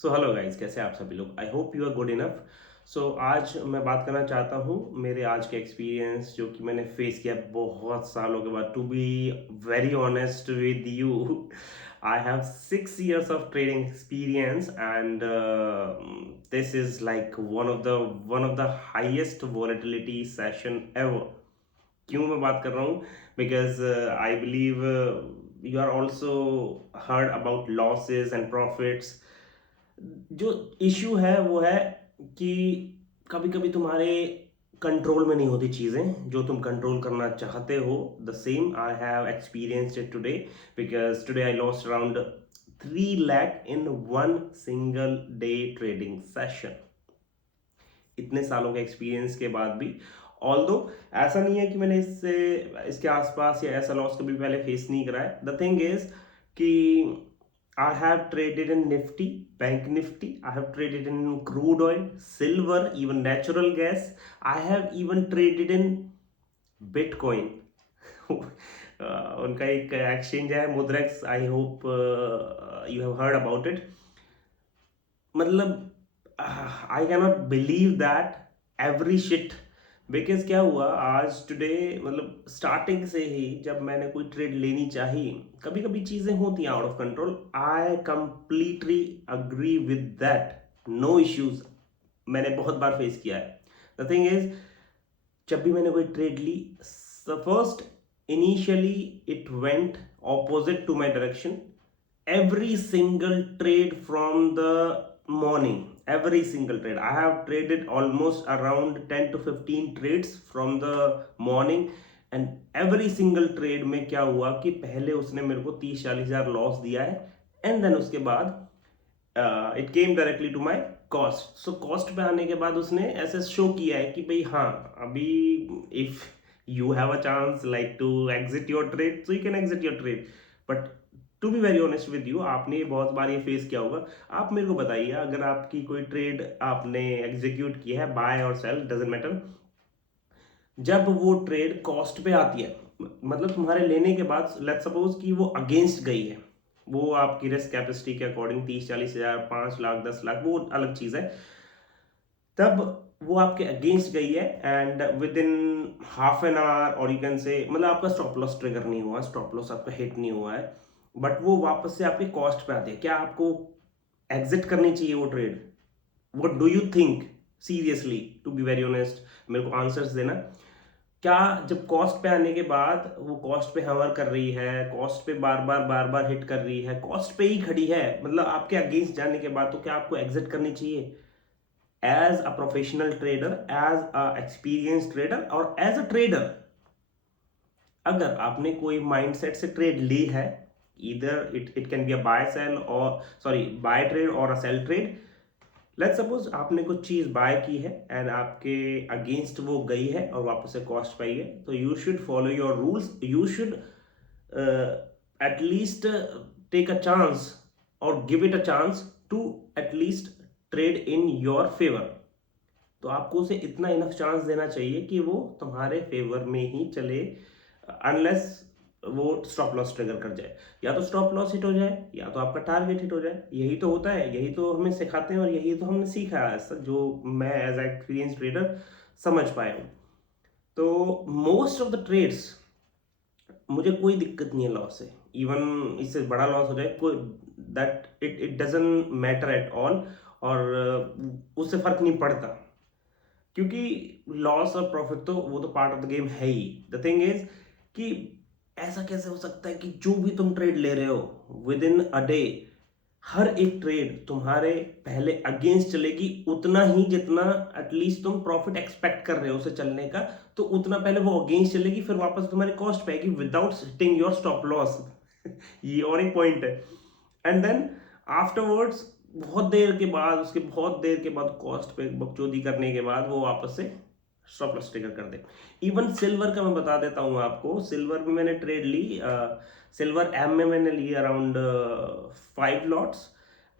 So hello guys, कैसे हैं आप सभी लोग। I hope you are good enough. आज मैं बात करना चाहता हूँ मेरे आज के एक्सपीरियंस जो कि मैंने फेस किया बहुत सालों के बाद। To be very honest with you, I have 6 years of trading experience and this is like one of the highest volatility session ever. क्यों मैं बात कर रहा हूँ? Because I believe you are also heard about losses and profits. जो issue है वो है कि कभी कभी तुम्हारे कंट्रोल में नहीं होती चीज़ें जो तुम कंट्रोल करना चाहते हो। The same I have experienced it today, because today I lost around 3 lakh in one single day trading session. इतने सालों के एक्सपीरियंस के बाद भी, ऑल्दो ऐसा नहीं है कि मैंने इसके आसपास या ऐसा लॉस कभी पहले फेस नहीं करा है। द थिंग इज कि I have traded in Nifty, Bank Nifty. I have traded in crude oil, silver, even natural gas. I have even traded in Bitcoin. उनका एक एक्सचेंज है Mudrex. I hope you have heard about it. मतलब I can not believe that every shit. Because क्या हुआ आज today, मतलब starting से ही जब मैंने कोई ट्रेड लेनी चाहिए, कभी कभी चीजें होती हैं out of control. I completely agree with that, no issues. मैंने बहुत बार फेस किया है। द थिंग इज, जब भी मैंने कोई ट्रेड ली, first initially it went opposite to my direction. every single trade from the morning, every single trade I have traded almost around 10 to 15 trades from the morning, and every single trade में क्या हुआ कि पहले उसने मेरे को 30-40 हजार loss दिया है, एंड देन उसके बाद it came directly to my cost. So cost पे आने के बाद उसने ऐसे शो किया है कि भाई हाँ, अभी if you have a chance like to exit your trade, so you can exit your trade. But to be very honest with you, आपने बहुत बार ये फेस किया होगा। आप मेरे को बताइए, अगर आपकी कोई ट्रेड आपने एग्जीक्यूट की है, बाय और सेल डजेंट मैटर, जब वो ट्रेड कॉस्ट पे आती है, मतलब तुम्हारे लेने के बाद लेट्स सपोज कि वो अगेंस्ट गई है, वो आपकी रिस्क कैपेसिटी के अकॉर्डिंग 30-40 हजार, 5 लाख, 10 लाख, वो अलग चीज है। तब वो आपके अगेंस्ट गई है and with in half an hour, और यू कैन से, मतलब आपका स्टॉप लॉस ट्रिगर नहीं हुआ, स्टॉप लॉस आपका हिट नहीं हुआ है, बट वो वापस से आपके कॉस्ट पे आती है। क्या आपको एग्जिट करनी चाहिए वो trade? What do you think? Seriously, to be very honest, मेरे को आंसर्स देना। क्या जब कॉस्ट पे आने के बाद वो कॉस्ट पे हवर कर रही है, कॉस्ट पे बार बार हिट कर रही है, कॉस्ट पे ही खड़ी है, मतलब आपके अगेंस्ट जाने के बाद, तो क्या आपको एग्जिट करनी चाहिए? As a professional trader, as a experience trader, और एज अ ट्रेडर, अगर आपने कोई माइंडसेट से ट्रेड ली है, इधर it can be a buy sell और सॉरी बाय ट्रेड और a sell trade. Let's suppose आपने कुछ चीज बाय की है एंड आपके अगेंस्ट वो गई है और वापस से कॉस्ट पाई है, तो you should follow your rules. You should at least take a chance और give it a chance to at least trade in your favour. तो आपको उसे इतना इनफ चांस देना चाहिए कि वो तुम्हारे फेवर में ही चले, अनलेस वो स्टॉप लॉस ट्रिगर कर जाए। या तो स्टॉप लॉस हिट हो जाए, या तो आपका टारगेट हिट हो जाए। यही तो होता है, यही तो हमें सिखाते हैं और यही तो हमने सीखा है, जो मैं एज एक्सपीरियंस ट्रेडर समझ पाया हूँ। तो मोस्ट ऑफ द ट्रेड्स मुझे कोई दिक्कत नहीं है लॉस से। इवन इससे बड़ा लॉस हो जाए, कोई that it it doesn't matter at all, और उससे फर्क नहीं पड़ता, क्योंकि लॉस और प्रॉफिट तो वो तो पार्ट ऑफ द गेम है ही। द थिंग इज कि ऐसा कैसे हो सकता है कि जो भी तुम ट्रेड ले रहे हो विद इन अ डे, हर एक ट्रेड तुम्हारे पहले अगेंस्ट चलेगी उतना ही जितना एटलीस्ट तुम प्रॉफिट एक्सपेक्ट कर रहे हो उसे चलने का, तो उतना पहले वो अगेंस्ट चलेगी, फिर वापस तुम्हारी कॉस्ट पे आएगी without hitting your stop loss. ये और एक पॉइंट है। एंड देन आफ्टरवर्ड्स, बहुत देर के बाद, उसके बहुत देर के बाद कॉस्ट पे बकचोदी करने के बाद वो वापस से स्टॉप लॉस ट्रिगर कर दे। इवन सिल्वर का मैं बता देता हूँ आपको। सिल्वर में मैंने ट्रेड ली, सिल्वर एम में मैंने ली around 5 lots,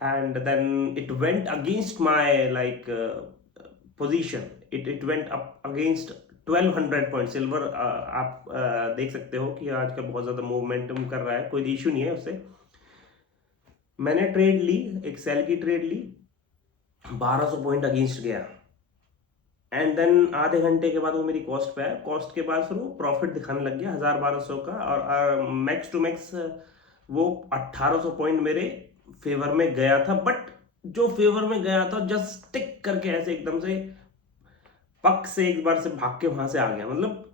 and then it went against my like position. It went up against 1200 point. Silver आप देख सकते हो कि आजकल बहुत ज्यादा मूवमेंटम कर रहा है, कोई इशू नहीं है उससे। मैंने ट्रेड ली, एक सेल की ट्रेड ली, 1200 पॉइंट अगेंस्ट गया, एंड देन आधे घंटे के बाद वो मेरी कॉस्ट पे आया, कॉस्ट के बाद फिर वो प्रॉफिट दिखाने लग गया 1000-1200 का, और मैक्स टू मैक्स वो 1800 पॉइंट मेरे फेवर में गया था। बट जो फेवर में गया था जस्ट टिक करके ऐसे एकदम से पक से एक बार से भाग के वहां से आ गया। मतलब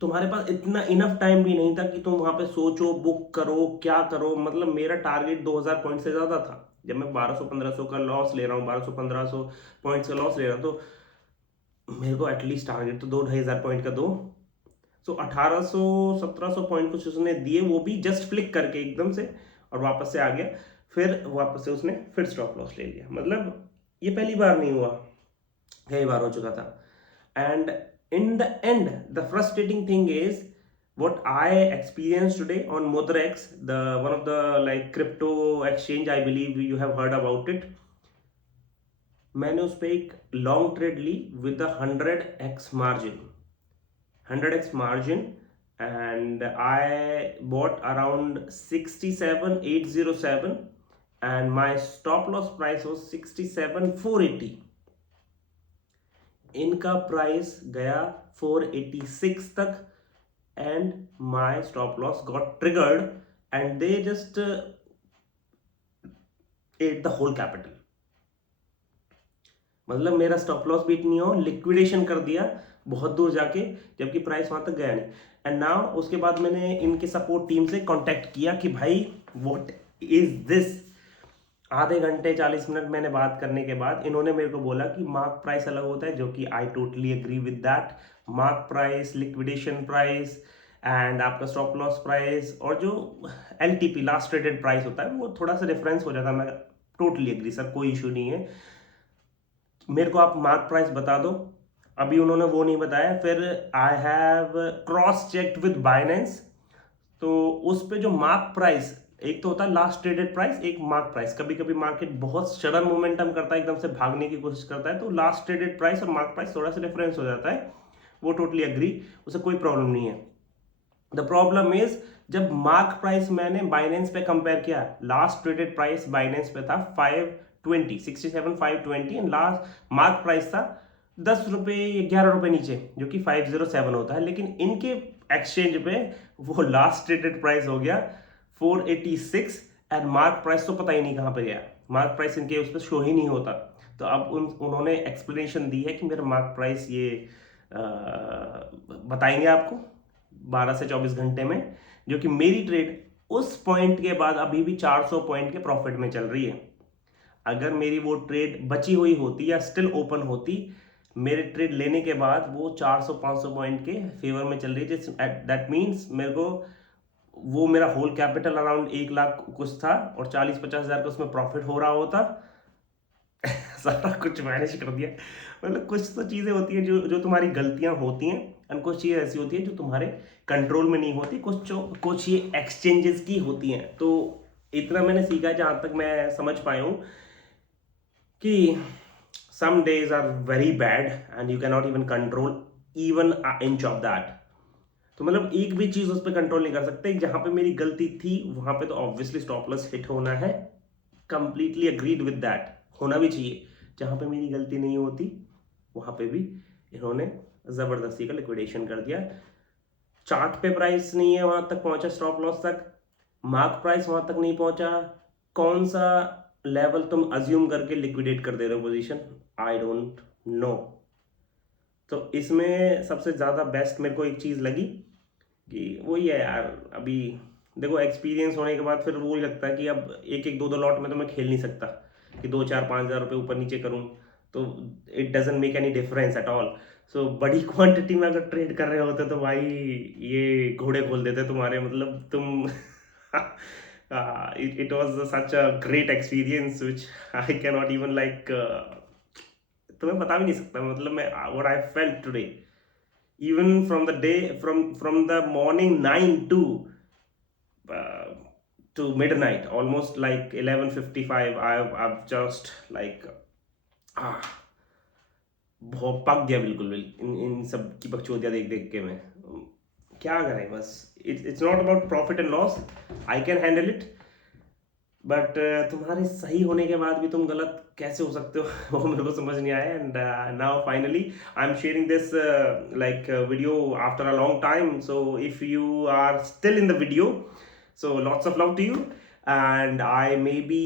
तुम्हारे पास इतना इनफ टाइम भी नहीं था कि तुम वहां पे सोचो, बुक करो, क्या करो। मतलब मेरा टारगेट 2000 पॉइंट से ज्यादा था। जब मैं 1200-1500 का लॉस ले रहा हूँ, 1200-1500 पॉइंट का लॉस ले रहा हूँ, तो मेरे को एटलीस्ट टारगेट तो 2-2500 पॉइंट का दो। सो 1800-1700 पॉइंट कुछ उसने दिए, वो भी जस्ट फ्लिक करके एकदम से, और वापस से आ गया। फिर वापस से उसने फिर स्टॉप लॉस ले लिया। मतलब ये पहली बार नहीं हुआ, कई बार हो चुका था। And in the end, the frustrating thing is what I experienced today on Mudrex, the one of the like crypto exchange. I believe you have heard about it. मैंने उस पर एक लॉन्ग ट्रेड ली with 100x margin, 100x margin, and I bought around 67,807, and my stop loss price was 67,480. इनका price गया 486 तक, and my stop loss got triggered, and they just ate the whole capital. मतलब मेरा stop loss beat नहीं हो, liquidation कर दिया बहुत दूर जाके, जबकि प्राइस वहां तक गया नहीं। एंड नाउ उसके बाद मैंने इनके सपोर्ट टीम से कांटेक्ट किया कि भाई व्हाट इज दिस। आधे घंटे 40 मिनट मैंने बात करने के बाद इन्होंने मेरे को बोला कि मार्क प्राइस अलग होता है, जो कि I totally agree with that. Mark price, liquidation price, and आपका स्टॉप लॉस प्राइस, और जो LTP लास्ट ट्रेडेड प्राइस होता है, वो थोड़ा सा डिफरेंस हो जाता है। मैं टोटली एग्री सर, कोई इशू नहीं है। मेरे को आप मार्क प्राइस बता दो। अभी उन्होंने वो नहीं बताया। फिर I have cross checked with Binance, तो उस पे जो मार्क प्राइस, एक तो होता है लास्ट ट्रेडेड प्राइस, एक मार्क प्राइस। कभी कभी मार्केट बहुत सडन मोमेंटम करता है, एकदम से भागने की कोशिश करता है, तो लास्ट ट्रेडेड प्राइस और मार्क प्राइस थोड़ा सा डिफरेंस हो जाता है। वो टोटली एग्री, उससे कोई प्रॉब्लम नहीं है। द प्रॉब्लम इज, जब मार्क प्राइस मैंने बाइनेंस पे कंपेयर किया, लास्ट ट्रेडेड प्राइस बाइनेंस पे था 520, 67,520, एंड लास्ट मार्क प्राइस था 10 रुपये या 11 रुपये नीचे, जो कि 507 होता है। लेकिन इनके एक्सचेंज पे वो लास्ट ट्रेडेड प्राइस हो गया 486, एंड मार्क प्राइस तो पता ही नहीं कहाँ पे गया। मार्क प्राइस इनके उस पर शो ही नहीं होता। तो अब उन्होंने एक्सप्लेनेशन दी है कि मेरा मार्क प्राइस ये बताएंगे आपको 12 से 24 घंटे में, जो कि मेरी ट्रेड उस पॉइंट के बाद अभी भी 400 पॉइंट के प्रॉफिट में चल रही है। अगर मेरी वो ट्रेड बची हुई होती या स्टिल ओपन होती, मेरे ट्रेड लेने के बाद वो 400-500 पॉइंट के फेवर में चल रही है। दैट मीन्स मेरे को वो मेरा होल कैपिटल अराउंड 1 लाख कुछ था, और 40-50 हज़ार का उसमें प्रॉफिट हो रहा होता। सारा कुछ मैनेज कर दिया। मतलब कुछ तो चीज़ें होती हैं जो तुम्हारी गलतियां होती हैं, एंड कुछ चीज़ें ऐसी होती हैं जो तुम्हारे कंट्रोल में नहीं होती, कुछ ये एक्सचेंजेस की होती हैं। तो इतना मैंने सीखा है, जहाँ तक मैं समझ पाया हूँ, कि some days are very bad and you cannot even control even an inch of that। तो मतलब एक भी चीज उस पर कंट्रोल नहीं कर सकते। जहां पे मेरी गलती थी वहां पे तो ऑब्वियसली स्टॉप लॉस हिट होना है, कंप्लीटली अग्रीड विद दैट, होना भी चाहिए। जहां पे मेरी गलती नहीं होती वहां पे भी इन्होंने जबरदस्ती का लिक्विडेशन कर दिया। चार्ट पे प्राइस नहीं है वहां तक पहुंचा, स्टॉप लॉस तक, मार्क प्राइस वहां तक नहीं पहुंचा। कौन सा लेवल तुम अज्यूम करके लिक्विडेट कर दे रहे हो पोजीशन, आई डोंट नो। तो इसमें सबसे ज़्यादा बेस्ट मेरे को एक चीज़ लगी कि वही है यार, अभी देखो एक्सपीरियंस होने के बाद फिर वो ही लगता है कि अब एक एक दो दो लॉट में तो मैं खेल नहीं सकता कि 2-4-5 हज़ार रुपये ऊपर नीचे करूँ, तो it doesn't make any difference at all. So बड़ी क्वांटिटी में अगर ट्रेड कर रहे होते तो भाई ये घोड़े खोल देते तुम्हारे, मतलब तुम it was such a great experience which I cannot even like तुम्हें बता भी नहीं सकता। मतलब मैं what I felt today, even from the day, from the morning 9 uh, to midnight, almost like 11:55, I've just like ah, बहुत पक गया बिल्कुल इन सब की बकचोदियाँ देख देख के। मैं क्या करें, बस it's not about profit and loss, I can handle it, but तुम्हारे सही होने के बाद भी तुम गलत कैसे हो सकते हो वो मेरे को समझ नहीं आया। And now finally I am sharing this like video after a long time, so if you are still in the video, so lots of love to you, and I maybe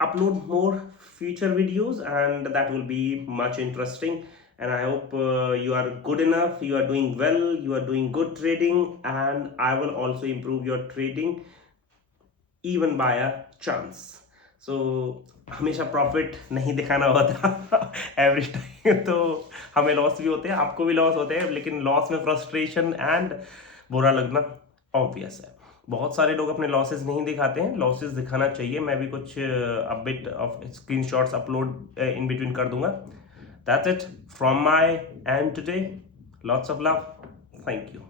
upload more future videos and that will be much interesting. And I hope you are good enough, you are doing well, you are doing good trading, and I will also improve your trading even by a chance. So हमेशा profit नहीं दिखाना होता every time, तो हमें loss भी होते हैं, आपको भी लॉस होते हैं, लेकिन लॉस में फ्रस्ट्रेशन एंड बुरा लगना ऑब्वियस है। बहुत सारे लोग अपने लॉसेस नहीं दिखाते हैं, लॉसेस दिखाना चाहिए। मैं भी कुछ bit of screenshots upload in between कर दूंगा। That's it from my and today, lots of love, thank you.